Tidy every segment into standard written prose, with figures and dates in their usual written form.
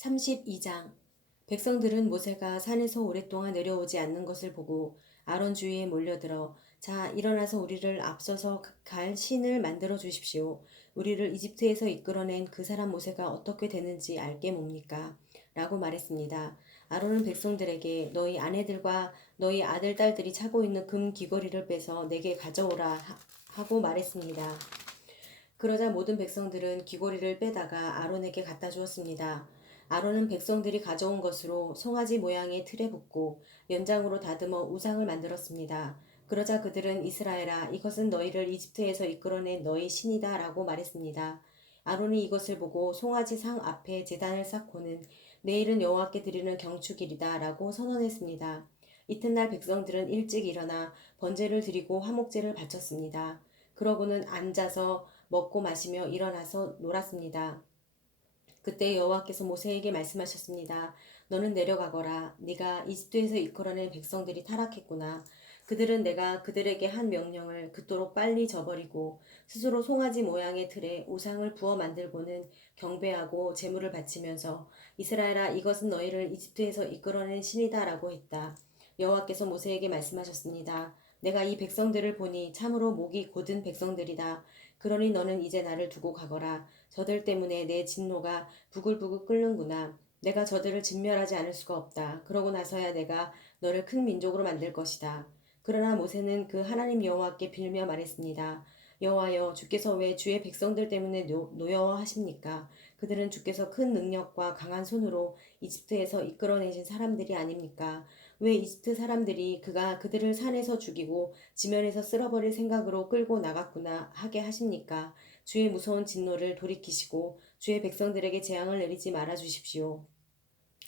32장. 백성들은 모세가 산에서 오랫동안 내려오지 않는 것을 보고 아론 주위에 몰려들어 자, 일어나서 우리를 앞서서 갈 신을 만들어 주십시오. 우리를 이집트에서 이끌어낸 그 사람 모세가 어떻게 되는지 알게 뭡니까? 라고 말했습니다. 아론은 백성들에게 너희 아내들과 너희 아들, 딸들이 차고 있는 금 귀걸이를 빼서 내게 가져오라 하고 말했습니다. 그러자 모든 백성들은 귀고리를 빼다가 아론에게 갖다 주었습니다. 아론은 백성들이 가져온 것으로 송아지 모양의 틀에 붓고 연장으로 다듬어 우상을 만들었습니다. 그러자 그들은 이스라엘아, 이것은 너희를 이집트에서 이끌어낸 너희 신이다 라고 말했습니다. 아론이 이것을 보고 송아지 상 앞에 제단을 쌓고는 내일은 여호와께 드리는 경축일이다 라고 선언했습니다. 이튿날 백성들은 일찍 일어나 번제를 드리고 화목제를 바쳤습니다. 그러고는 앉아서 먹고 마시며 일어나서 놀았습니다. 그때 여호와께서 모세에게 말씀하셨습니다. 너는 내려가거라. 네가 이집트에서 이끌어낸 백성들이 타락했구나. 그들은 내가 그들에게 한 명령을 그토록 빨리 저버리고 스스로 송아지 모양의 틀에 우상을 부어 만들고는 경배하고 제물을 바치면서 이스라엘아, 이것은 너희를 이집트에서 이끌어낸 신이다라고 했다. 여호와께서 모세에게 말씀하셨습니다. 내가 이 백성들을 보니 참으로 목이 곧은 백성들이다. 그러니 너는 이제 나를 두고 가거라. 저들 때문에 내 진노가 부글부글 끓는구나. 내가 저들을 진멸하지 않을 수가 없다. 그러고 나서야 내가 너를 큰 민족으로 만들 것이다. 그러나 모세는 그 하나님 여호와께 빌며 말했습니다. 여호와여, 주께서 왜 주의 백성들 때문에 노여워하십니까? 그들은 주께서 큰 능력과 강한 손으로 이집트에서 이끌어내신 사람들이 아닙니까? 왜 이집트 사람들이 그가 그들을 산에서 죽이고 지면에서 쓸어버릴 생각으로 끌고 나갔구나 하게 하십니까? 주의 무서운 진노를 돌이키시고 주의 백성들에게 재앙을 내리지 말아 주십시오.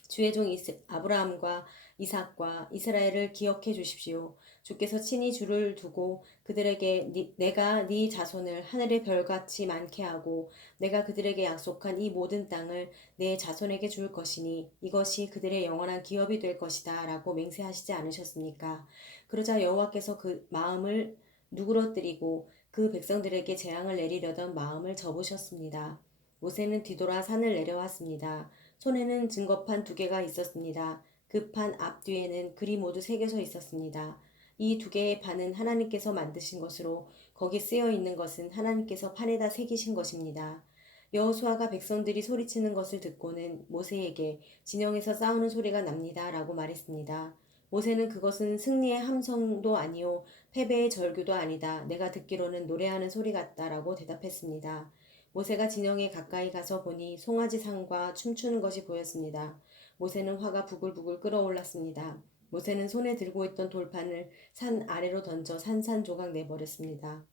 주의 종 아브라함과 이삭과 이스라엘을 기억해 주십시오. 주께서 친히 주를 두고 그들에게 내가 네 자손을 하늘의 별같이 많게 하고 내가 그들에게 약속한 이 모든 땅을 내 자손에게 줄 것이니 이것이 그들의 영원한 기업이 될 것이다 라고 맹세하시지 않으셨습니까? 그러자 여호와께서 그 마음을 누그러뜨리고 그 백성들에게 재앙을 내리려던 마음을 접으셨습니다. 모세는 뒤돌아 산을 내려왔습니다. 손에는 증거판 2개가 있었습니다. 그 판 앞뒤에는 글이 모두 새겨져 있었습니다. 이 2개의 판은 하나님께서 만드신 것으로 거기 쓰여 있는 것은 하나님께서 판에다 새기신 것입니다. 여호수아가 백성들이 소리치는 것을 듣고는 모세에게 진영에서 싸우는 소리가 납니다 라고 말했습니다. 모세는 그것은 승리의 함성도 아니요 패배의 절규도 아니다. 내가 듣기로는 노래하는 소리 같다 라고 대답했습니다. 모세가 진영에 가까이 가서 보니 송아지 상과 춤추는 것이 보였습니다. 모세는 화가 부글부글 끓어올랐습니다. 모세는 손에 들고 있던 돌판을 산 아래로 던져 산산조각 내버렸습니다.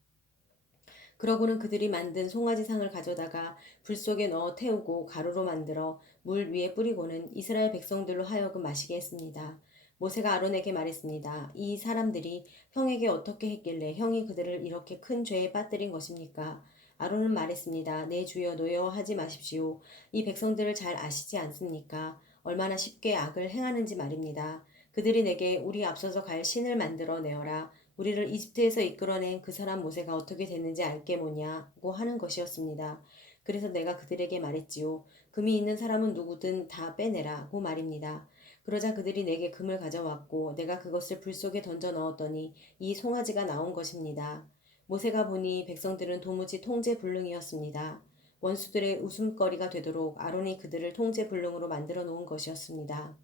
그러고는 그들이 만든 송아지 상을 가져다가 불 속에 넣어 태우고 가루로 만들어 물 위에 뿌리고는 이스라엘 백성들로 하여금 마시게 했습니다. 모세가 아론에게 말했습니다. 이 사람들이 형에게 어떻게 했길래 형이 그들을 이렇게 큰 죄에 빠뜨린 것입니까? 아론은 말했습니다. 내 주여 노여워하지 마십시오. 이 백성들을 잘 아시지 않습니까? 얼마나 쉽게 악을 행하는지 말입니다. 그들이 내게 우리 앞서서 갈 신을 만들어 내어라. 우리를 이집트에서 이끌어낸 그 사람 모세가 어떻게 됐는지 알게 뭐냐고 하는 것이었습니다. 그래서 내가 그들에게 말했지요. 금이 있는 사람은 누구든 다 빼내라고 말입니다. 그러자 그들이 내게 금을 가져왔고 내가 그것을 불 속에 던져 넣었더니 이 송아지가 나온 것입니다. 모세가 보니 백성들은 도무지 통제불능이었습니다. 원수들의 웃음거리가 되도록 아론이 그들을 통제불능으로 만들어 놓은 것이었습니다.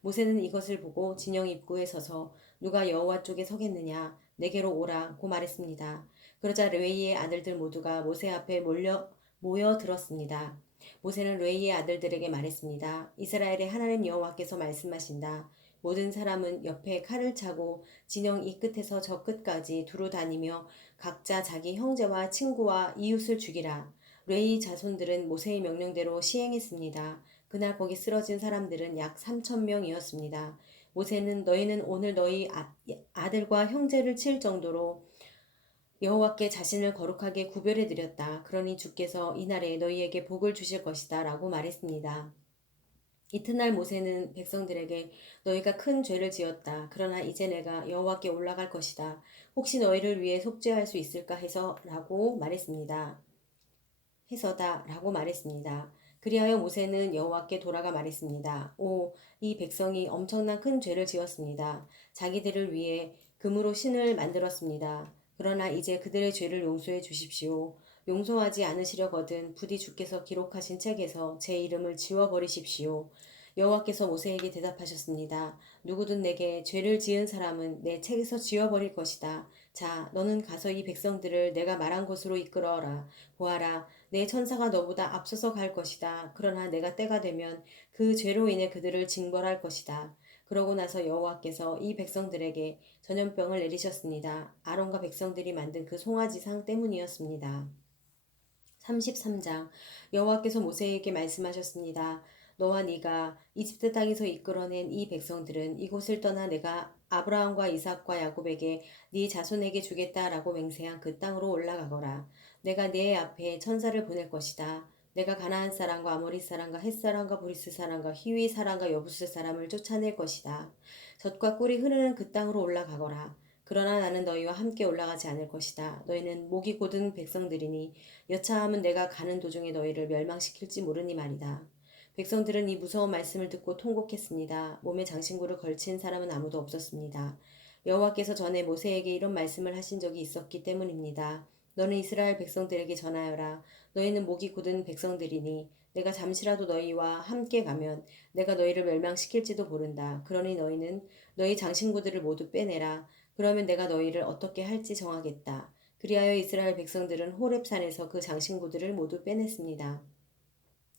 모세는 이것을 보고 진영 입구에 서서 누가 여호와 쪽에 서겠느냐 내게로 오라고 말했습니다. 그러자 레위의 아들들 모두가 모세 앞에 모여들었습니다. 모세는 레위의 아들들에게 말했습니다. 이스라엘의 하나님 여호와께서 말씀하신다. 모든 사람은 옆에 칼을 차고 진영 이 끝에서 저 끝까지 두루 다니며 각자 자기 형제와 친구와 이웃을 죽이라. 레위 자손들은 모세의 명령대로 시행했습니다. 그날 거기 쓰러진 사람들은 약 3,000명이었습니다. 모세는 너희는 오늘 너희 아들과 형제를 칠 정도로 여호와께 자신을 거룩하게 구별해 드렸다. 그러니 주께서 이날에 너희에게 복을 주실 것이다 라고 말했습니다. 이튿날 모세는 백성들에게 너희가 큰 죄를 지었다. 그러나 이제 내가 여호와께 올라갈 것이다. 혹시 너희를 위해 속죄할 수 있을까 해서라고 말했습니다. 해서다라고 말했습니다. 그리하여 모세는 여호와께 돌아가 말했습니다. 오, 이 백성이 엄청난 큰 죄를 지었습니다. 자기들을 위해 금으로 신을 만들었습니다. 그러나 이제 그들의 죄를 용서해 주십시오. 용서하지 않으시려거든 부디 주께서 기록하신 책에서 제 이름을 지워버리십시오. 여호와께서 모세에게 대답하셨습니다. 누구든 내게 죄를 지은 사람은 내 책에서 지워버릴 것이다. 자, 너는 가서 이 백성들을 내가 말한 곳으로 이끌어라. 보아라, 내 천사가 너보다 앞서서 갈 것이다. 그러나 내가 때가 되면 그 죄로 인해 그들을 징벌할 것이다. 그러고 나서 여호와께서 이 백성들에게 전염병을 내리셨습니다. 아론과 백성들이 만든 그 송아지상 때문이었습니다. 33장 여호와께서 모세에게 말씀하셨습니다. 너와 네가 이집트 땅에서 이끌어낸 이 백성들은 이곳을 떠나 내가 아브라함과 이삭과 야곱에게 네 자손에게 주겠다라고 맹세한 그 땅으로 올라가거라. 내가 네 앞에 천사를 보낼 것이다. 내가 가나안 사람과 아모리 사람과 헷 사람과 브리스 사람과 히위 사람과 여부스 사람을 쫓아낼 것이다. 젖과 꿀이 흐르는 그 땅으로 올라가거라. 그러나 나는 너희와 함께 올라가지 않을 것이다. 너희는 목이 곧은 백성들이니 여차하면 내가 가는 도중에 너희를 멸망시킬지 모르니 말이다. 백성들은 이 무서운 말씀을 듣고 통곡했습니다. 몸에 장신구를 걸친 사람은 아무도 없었습니다. 여호와께서 전에 모세에게 이런 말씀을 하신 적이 있었기 때문입니다. 너는 이스라엘 백성들에게 전하여라. 너희는 목이 곧은 백성들이니 내가 잠시라도 너희와 함께 가면 내가 너희를 멸망시킬지도 모른다. 그러니 너희는 너희 장신구들을 모두 빼내라. 그러면 내가 너희를 어떻게 할지 정하겠다. 그리하여 이스라엘 백성들은 호렙산에서 그 장신구들을 모두 빼냈습니다.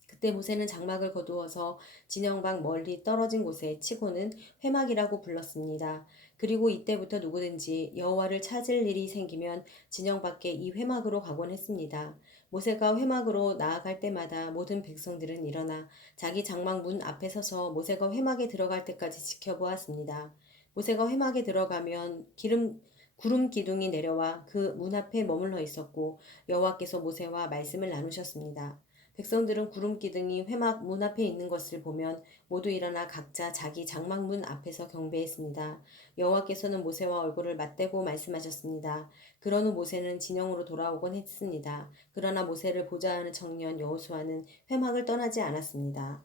그때 모세는 장막을 거두어서 진영 밖 멀리 떨어진 곳에 치고는 회막이라고 불렀습니다. 그리고 이때부터 누구든지 여호와를 찾을 일이 생기면 진영 밖에 이 회막으로 가곤 했습니다. 모세가 회막으로 나아갈 때마다 모든 백성들은 일어나 자기 장막 문 앞에 서서 모세가 회막에 들어갈 때까지 지켜보았습니다. 모세가 회막에 들어가면 구름 기둥이 내려와 그 문 앞에 머물러 있었고 여호와께서 모세와 말씀을 나누셨습니다. 백성들은 구름 기둥이 회막 문 앞에 있는 것을 보면 모두 일어나 각자 자기 장막 문 앞에서 경배했습니다. 여호와께서는 모세와 얼굴을 맞대고 말씀하셨습니다. 그런 후 모세는 진영으로 돌아오곤 했습니다. 그러나 모세를 보자 하는 청년 여호수아는 회막을 떠나지 않았습니다.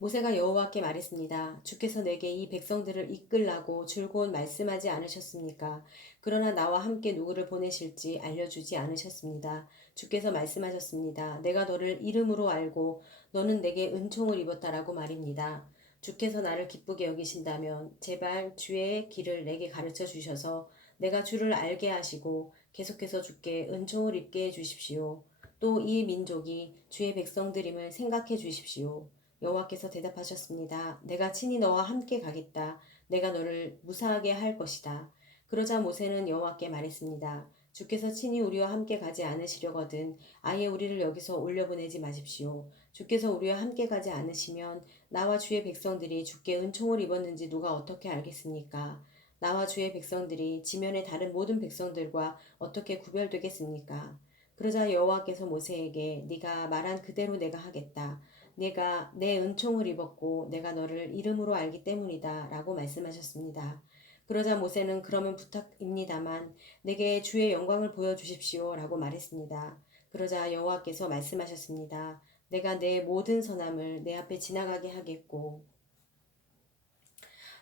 모세가 여호와께 말했습니다. 주께서 내게 이 백성들을 이끌라고 줄곧 말씀하지 않으셨습니까? 그러나 나와 함께 누구를 보내실지 알려주지 않으셨습니다. 주께서 말씀하셨습니다. 내가 너를 이름으로 알고 너는 내게 은총을 입었다라고 말입니다. 주께서 나를 기쁘게 여기신다면 제발 주의 길을 내게 가르쳐 주셔서 내가 주를 알게 하시고 계속해서 주께 은총을 입게 해 주십시오. 또 이 민족이 주의 백성들임을 생각해 주십시오. 여호와께서 대답하셨습니다. 내가 친히 너와 함께 가겠다. 내가 너를 무사하게 할 것이다. 그러자 모세는 여호와께 말했습니다. 주께서 친히 우리와 함께 가지 않으시려거든 아예 우리를 여기서 올려보내지 마십시오. 주께서 우리와 함께 가지 않으시면 나와 주의 백성들이 주께 은총을 입었는지 누가 어떻게 알겠습니까? 나와 주의 백성들이 지면의 다른 모든 백성들과 어떻게 구별되겠습니까? 그러자 여호와께서 모세에게 네가 말한 그대로 내가 하겠다. 내가 내 은총을 입었고 내가 너를 이름으로 알기 때문이다 라고 말씀하셨습니다. 그러자 모세는 그러면 부탁입니다만 내게 주의 영광을 보여주십시오 라고 말했습니다. 그러자 여호와께서 말씀하셨습니다. 내가 내 모든 선함을 내 앞에 지나가게 하겠고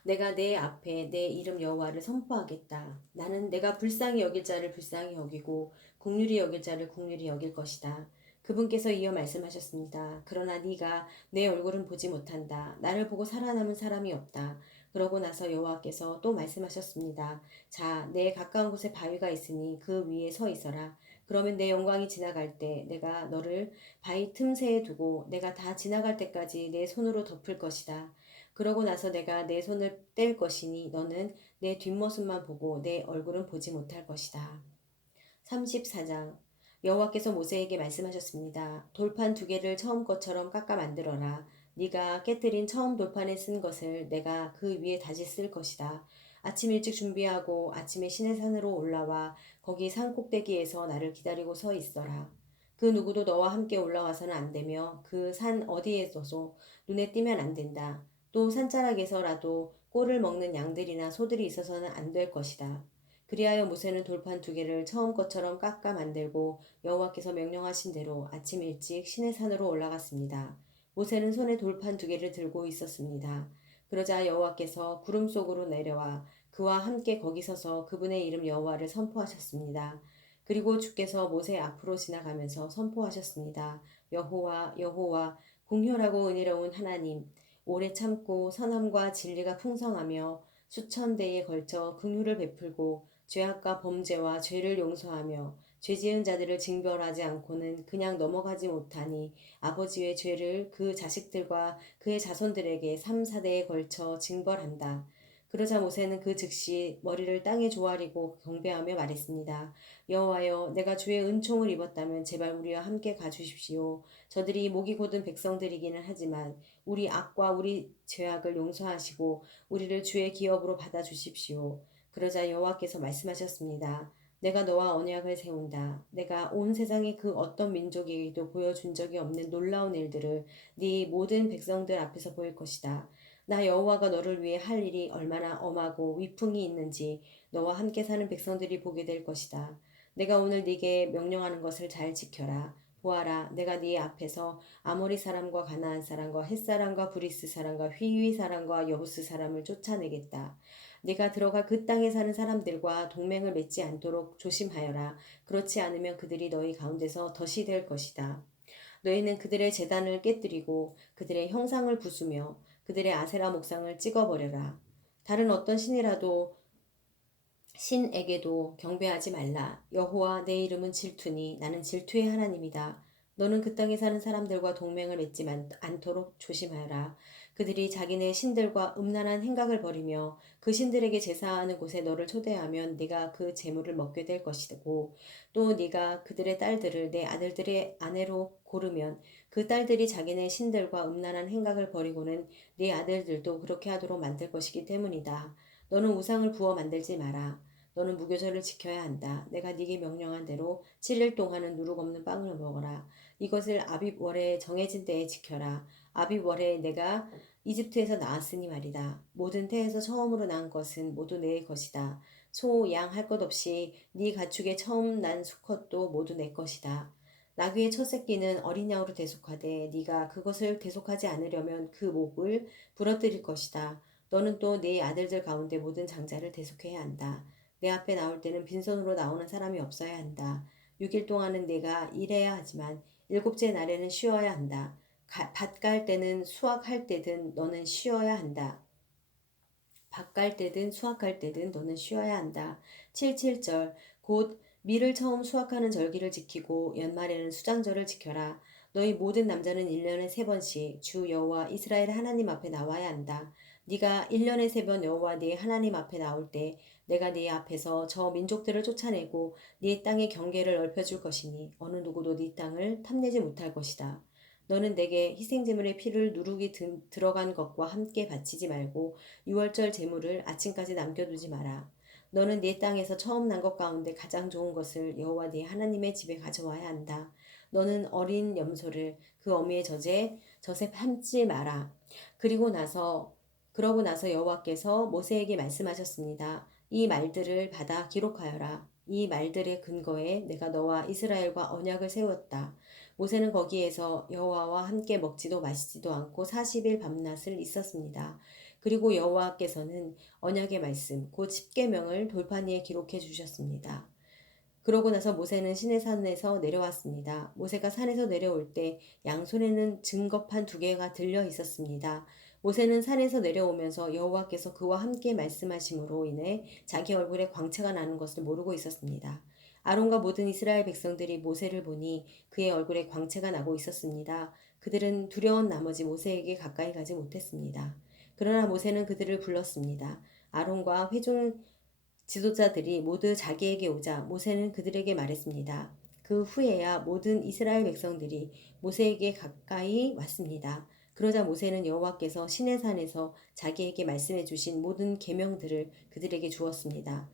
내가 내 앞에 내 이름 여호와를 선포하겠다. 나는 내가 불쌍히 여길 자를 불쌍히 여기고 긍휼히 여길 자를 긍휼히 여길 것이다. 그분께서 이어 말씀하셨습니다. 그러나 네가 내 얼굴은 보지 못한다. 나를 보고 살아남은 사람이 없다. 그러고 나서 여호와께서 또 말씀하셨습니다. 자, 내 가까운 곳에 바위가 있으니 그 위에 서 있어라. 그러면 내 영광이 지나갈 때 내가 너를 바위 틈새에 두고 내가 다 지나갈 때까지 내 손으로 덮을 것이다. 그러고 나서 내가 내 손을 뗄 것이니 너는 내 뒷모습만 보고 내 얼굴은 보지 못할 것이다. 34장 여호와께서 모세에게 말씀하셨습니다. 돌판 두 개를 처음 것처럼 깎아 만들어라. 네가 깨뜨린 처음 돌판에 쓴 것을 내가 그 위에 다시 쓸 것이다. 아침 일찍 준비하고 아침에 시내산으로 올라와 거기 산 꼭대기에서 나를 기다리고 서 있어라. 그 누구도 너와 함께 올라와서는 안 되며 그 산 어디에서도 눈에 띄면 안 된다. 또 산자락에서라도 꼴을 먹는 양들이나 소들이 있어서는 안 될 것이다. 그리하여 모세는 돌판 2개를 처음 것처럼 깎아 만들고 여호와께서 명령하신 대로 아침 일찍 시내산으로 올라갔습니다. 모세는 손에 돌판 2개를 들고 있었습니다. 그러자 여호와께서 구름 속으로 내려와 그와 함께 거기 서서 그분의 이름 여호와를 선포하셨습니다. 그리고 주께서 모세 앞으로 지나가면서 선포하셨습니다. 여호와 여호와 공혈하고 은혜로운 하나님, 오래 참고 선함과 진리가 풍성하며 수천 대에 걸쳐 긍휼을 베풀고 죄악과 범죄와 죄를 용서하며 죄지은 자들을 징벌하지 않고는 그냥 넘어가지 못하니 아버지의 죄를 그 자식들과 그의 자손들에게 3, 4대에 걸쳐 징벌한다. 그러자 모세는 그 즉시 머리를 땅에 조아리고 경배하며 말했습니다. 여호와여, 내가 주의 은총을 입었다면 제발 우리와 함께 가주십시오. 저들이 목이 곧은 백성들이기는 하지만 우리 악과 우리 죄악을 용서하시고 우리를 주의 기업으로 받아주십시오. 그러자 여호와께서 말씀하셨습니다. 내가 너와 언약을 세운다. 내가 온 세상의 그 어떤 민족에게도 보여준 적이 없는 놀라운 일들을 네 모든 백성들 앞에서 보일 것이다. 나 여호와가 너를 위해 할 일이 얼마나 엄하고 위풍이 있는지 너와 함께 사는 백성들이 보게 될 것이다. 내가 오늘 네게 명령하는 것을 잘 지켜라. 보아라, 내가 네 앞에서 아모리 사람과 가나안 사람과 헷 사람과 브리스 사람과 휘위 사람과 여부스 사람을 쫓아내겠다. 네가 들어가 그 땅에 사는 사람들과 동맹을 맺지 않도록 조심하여라. 그렇지 않으면 그들이 너희 가운데서 덫이 될 것이다. 너희는 그들의 제단을 깨뜨리고 그들의 형상을 부수며 그들의 아세라 목상을 찍어버려라. 다른 어떤 신에게도 경배하지 말라. 여호와 내 이름은 질투니 나는 질투의 하나님이다. 너는 그 땅에 사는 사람들과 동맹을 맺지 않도록 조심하여라. 그들이 자기네 신들과 음란한 행각을 벌이며 그 신들에게 제사하는 곳에 너를 초대하면 네가 그 재물을 먹게 될 것이고 또 네가 그들의 딸들을 내 아들들의 아내로 고르면 그 딸들이 자기네 신들과 음란한 행각을 벌이고는 네 아들들도 그렇게 하도록 만들 것이기 때문이다. 너는 우상을 부어 만들지 마라. 너는 무교절을 지켜야 한다. 내가 네게 명령한 대로 7일 동안은 누룩 없는 빵을 먹어라. 이것을 아빕월에 정해진 때에 지켜라. 아빕월에 내가 이집트에서 나왔으니 말이다. 모든 태에서 처음으로 난 것은 모두 내 것이다. 소, 양 할 것 없이 네 가축의 처음 난 수컷도 모두 내 것이다. 나귀의 첫 새끼는 어린 양으로 대속하되 네가 그것을 대속하지 않으려면 그 목을 부러뜨릴 것이다. 너는 또 네 아들들 가운데 모든 장자를 대속해야 한다. 내 앞에 나올 때는 빈손으로 나오는 사람이 없어야 한다. 6일 동안은 내가 일해야 하지만 일곱째 날에는 쉬어야 한다. 밭 갈 때는 수확할 때든 너는 쉬어야 한다. 밭 갈 때든 수확할 때든 너는 쉬어야 한다. 77절 곧 밀을 처음 수확하는 절기를 지키고 연말에는 수장절을 지켜라. 너희 모든 남자는 1년에 3번씩 주 여호와 이스라엘 하나님 앞에 나와야 한다. 네가 1년에 3번 여호와 네 하나님 앞에 나올 때 내가 네 앞에서 저 민족들을 쫓아내고 네 땅의 경계를 넓혀줄 것이니 어느 누구도 네 땅을 탐내지 못할 것이다. 너는 내게 희생제물의 피를 누룩이 들어간 것과 함께 바치지 말고 유월절 제물을 아침까지 남겨두지 마라. 너는 네 땅에서 처음 난 것 가운데 가장 좋은 것을 여호와 네 하나님의 집에 가져와야 한다. 너는 어린 염소를 그 어미의 젖에 삶지 마라. 그러고 나서 여호와께서 모세에게 말씀하셨습니다. 이 말들을 받아 기록하여라. 이 말들의 근거에 내가 너와 이스라엘과 언약을 세웠다. 모세는 거기에서 여호와와 함께 먹지도 마시지도 않고 40일 밤낮을 있었습니다. 그리고 여호와께서는 언약의 말씀, 곧 십계명을 돌판 위에 기록해 주셨습니다. 그러고 나서 모세는 시내산에서 내려왔습니다. 모세가 산에서 내려올 때 양손에는 증거판 2개가 들려 있었습니다. 모세는 산에서 내려오면서 여호와께서 그와 함께 말씀하심으로 인해 자기 얼굴에 광채가 나는 것을 모르고 있었습니다. 아론과 모든 이스라엘 백성들이 모세를 보니 그의 얼굴에 광채가 나고 있었습니다. 그들은 두려운 나머지 모세에게 가까이 가지 못했습니다. 그러나 모세는 그들을 불렀습니다. 아론과 회중 지도자들이 모두 자기에게 오자 모세는 그들에게 말했습니다. 그 후에야 모든 이스라엘 백성들이 모세에게 가까이 왔습니다. 그러자 모세는 여호와께서 시내산에서 자기에게 말씀해 주신 모든 계명들을 그들에게 주었습니다.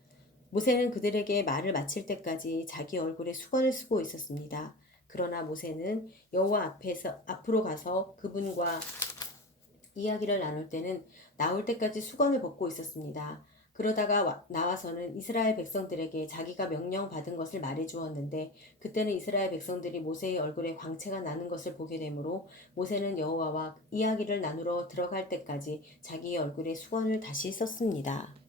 모세는 그들에게 말을 마칠 때까지 자기 얼굴에 수건을 쓰고 있었습니다. 그러나 모세는 여호와 앞으로 가서 그분과 이야기를 나눌 때는 나올 때까지 수건을 벗고 있었습니다. 그러다가 나와서는 이스라엘 백성들에게 자기가 명령받은 것을 말해 주었는데 그때는 이스라엘 백성들이 모세의 얼굴에 광채가 나는 것을 보게 되므로 모세는 여호와와 이야기를 나누러 들어갈 때까지 자기의 얼굴에 수건을 다시 썼습니다.